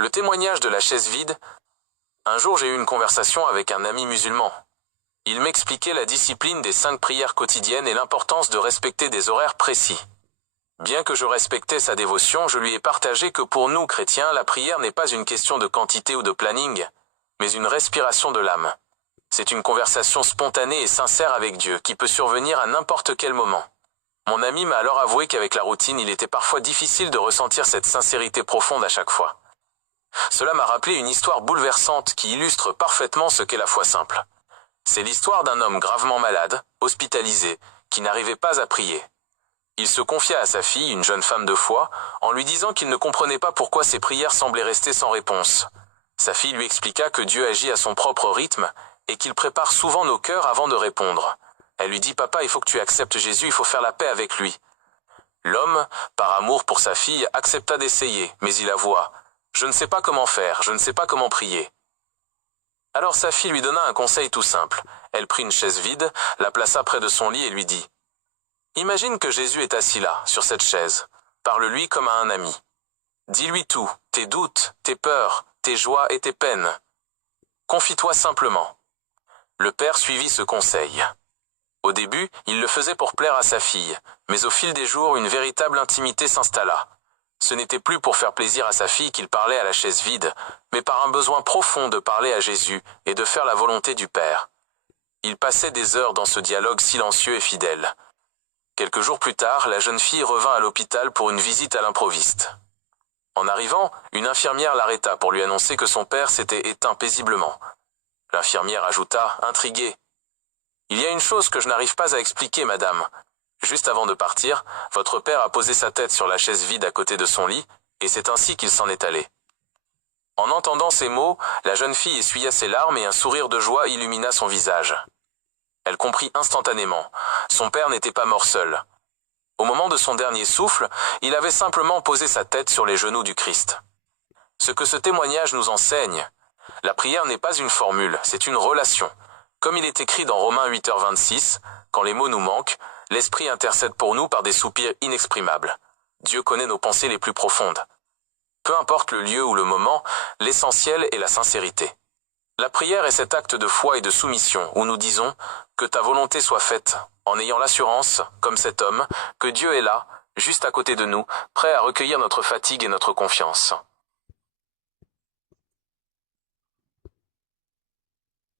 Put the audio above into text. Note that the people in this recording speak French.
Le témoignage de la chaise vide. Un jour, j'ai eu une conversation avec un ami musulman. Il m'expliquait la discipline des 5 prières quotidiennes et l'importance de respecter des horaires précis. Bien que je respectais sa dévotion, je lui ai partagé que pour nous, chrétiens, la prière n'est pas une question de quantité ou de planning, mais une respiration de l'âme. C'est une conversation spontanée et sincère avec Dieu qui peut survenir à n'importe quel moment. Mon ami m'a alors avoué qu'avec la routine, il était parfois difficile de ressentir cette sincérité profonde à chaque fois. Cela m'a rappelé une histoire bouleversante qui illustre parfaitement ce qu'est la foi simple. C'est l'histoire d'un homme gravement malade, hospitalisé, qui n'arrivait pas à prier. Il se confia à sa fille, une jeune femme de foi, en lui disant qu'il ne comprenait pas pourquoi ses prières semblaient rester sans réponse. Sa fille lui expliqua que Dieu agit à son propre rythme et qu'il prépare souvent nos cœurs avant de répondre. Elle lui dit « Papa, il faut que tu acceptes Jésus, il faut faire la paix avec lui. » L'homme, par amour pour sa fille, accepta d'essayer, mais il avoua « Je ne sais pas comment faire, je ne sais pas comment prier. » Alors sa fille lui donna un conseil tout simple. Elle prit une chaise vide, la plaça près de son lit et lui dit « Imagine que Jésus est assis là, sur cette chaise. Parle-lui comme à un ami. Dis-lui tout, tes doutes, tes peurs, tes joies et tes peines. Confie-toi simplement. » Le père suivit ce conseil. Au début, il le faisait pour plaire à sa fille, mais au fil des jours, une véritable intimité s'installa. Ce n'était plus pour faire plaisir à sa fille qu'il parlait à la chaise vide, mais par un besoin profond de parler à Jésus et de faire la volonté du Père. Il passait des heures dans ce dialogue silencieux et fidèle. Quelques jours plus tard, la jeune fille revint à l'hôpital pour une visite à l'improviste. En arrivant, une infirmière l'arrêta pour lui annoncer que son père s'était éteint paisiblement. L'infirmière ajouta, intriguée, « Il y a une chose que je n'arrive pas à expliquer, madame. Juste avant de partir, votre père a posé sa tête sur la chaise vide à côté de son lit, et c'est ainsi qu'il s'en est allé. » En entendant ces mots, la jeune fille essuya ses larmes et un sourire de joie illumina son visage. Elle comprit instantanément. Son père n'était pas mort seul. Au moment de son dernier souffle, il avait simplement posé sa tête sur les genoux du Christ. Ce que ce témoignage nous enseigne, la prière n'est pas une formule, c'est une relation. Comme il est écrit dans Romains 8h26, quand les mots nous manquent, l'Esprit intercède pour nous par des soupirs inexprimables. Dieu connaît nos pensées les plus profondes. Peu importe le lieu ou le moment, l'essentiel est la sincérité. La prière est cet acte de foi et de soumission où nous disons « Que ta volonté soit faite », en ayant l'assurance, comme cet homme, que Dieu est là, juste à côté de nous, prêt à recueillir notre fatigue et notre confiance.